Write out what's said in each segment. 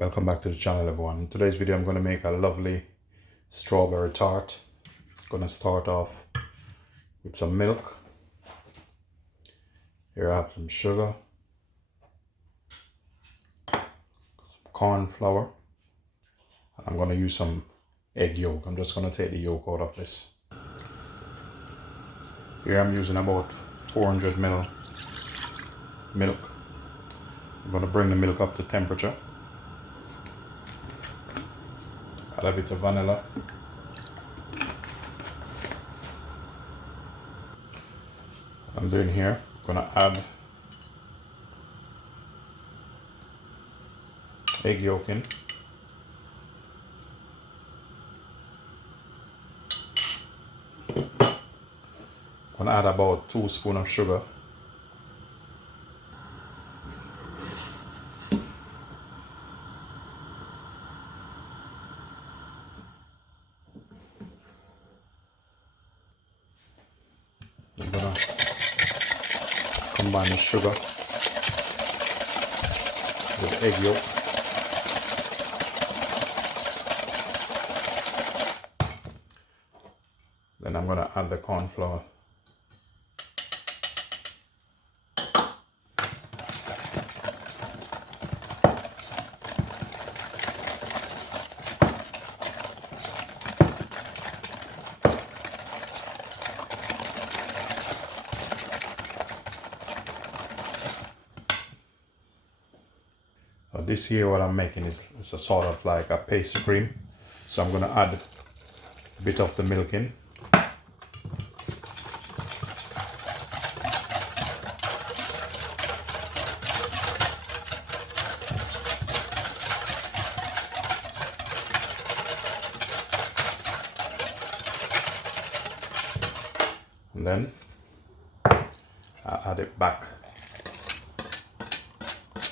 Welcome back to the channel, everyone. In today's video I'm going to make a lovely strawberry tart. Going to start off with some milk. Here I have some sugar, some corn flour, and I'm going to use some egg yolk. I'm just going to take the yolk out of this. Here I'm using about 400 ml milk. I'm going to bring the milk up to temperature. Add a bit of vanilla. I'm doing here, I'm going to add egg yolk in. I'm going to add about 2 spoons of sugar. I'm going to combine the sugar with egg yolk. Then I'm going to add the corn flour. This here what I'm making is a sort of like a pastry cream. So I'm going to add a bit of the milk in. And then I'll add it back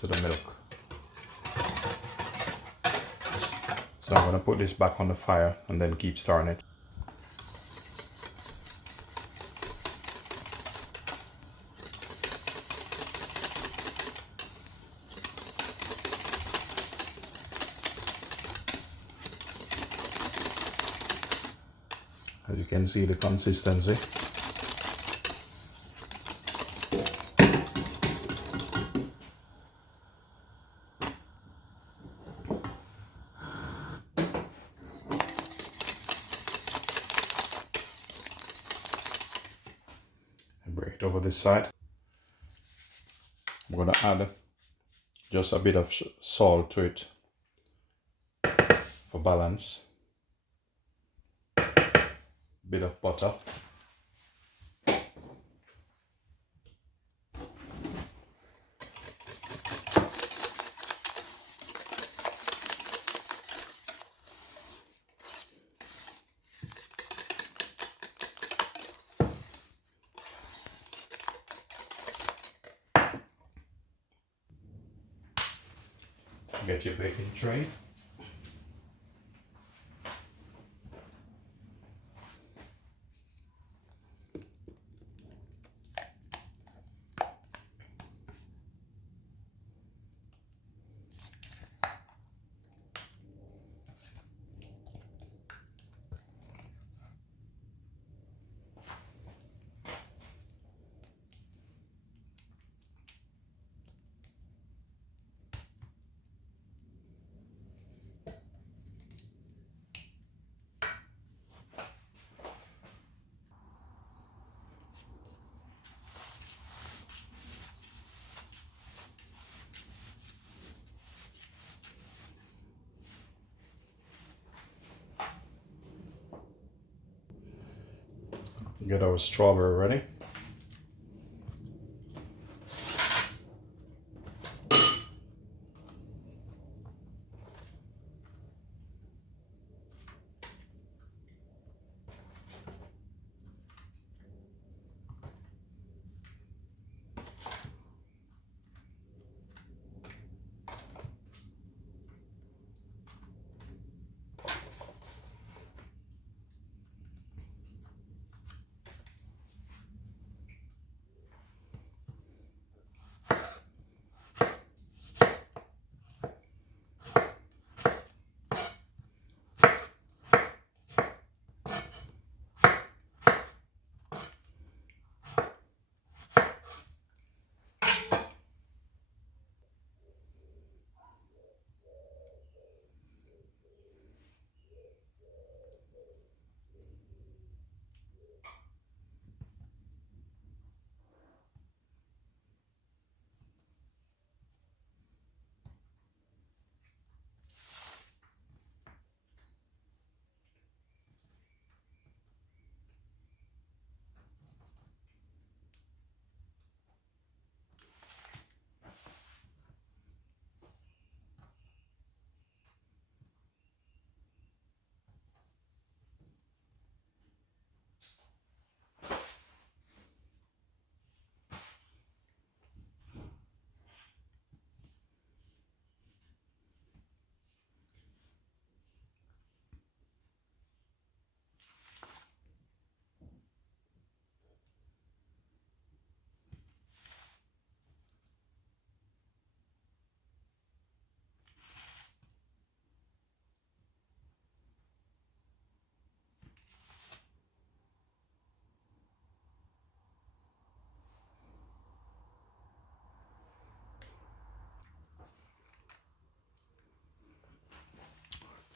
to the milk. So I'm going to put this back on the fire and then keep stirring it. As you can see the consistency. Bring it over this side. I'm going to add just a bit of salt to it for balance. Bit of butter. Get your baking tray. Get our strawberry ready.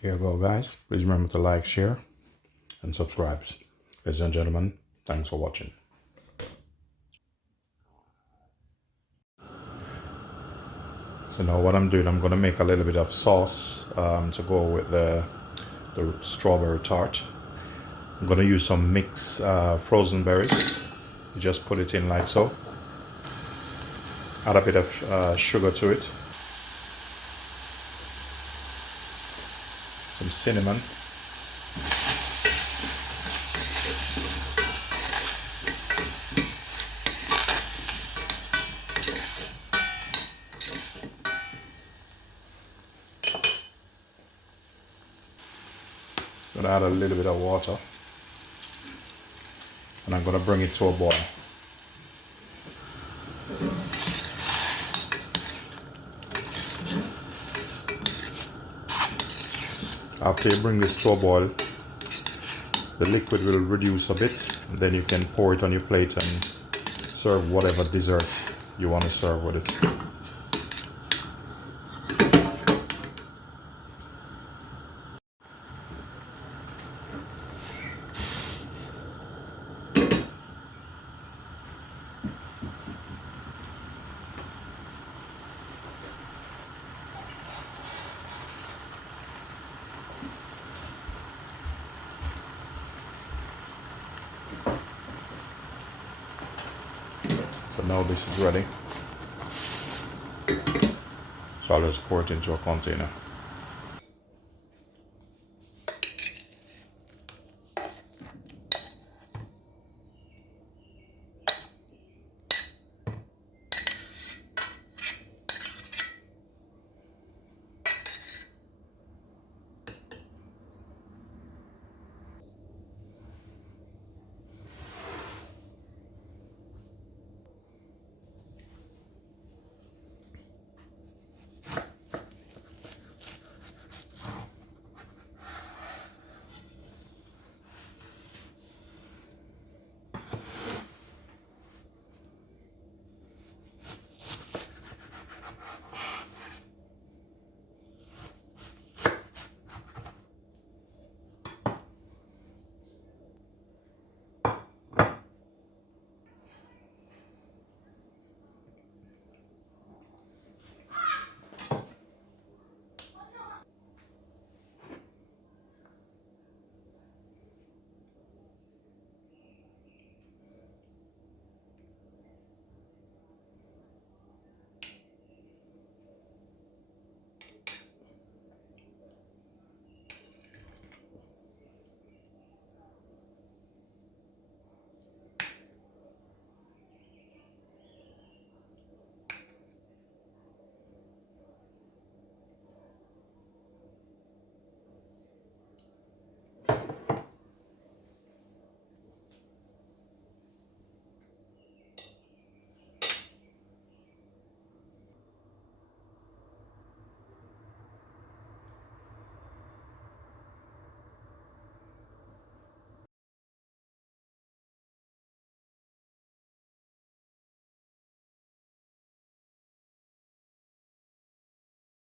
Here you go, guys. Please remember to like, share, and subscribe. Ladies and gentlemen, thanks for watching. So now what I'm doing, I'm going to make a little bit of sauce to go with the strawberry tart. I'm going to use some mixed frozen berries. You just put it in like so. Add a bit of sugar to it. Some cinnamon. I'm going to add a little bit of water. And I'm going to bring it to a boil. After you bring this to a boil, the liquid will reduce a bit. And then you can pour it on your plate and serve whatever dessert you want to serve with it. So now this is ready. So I'll just pour it into a container.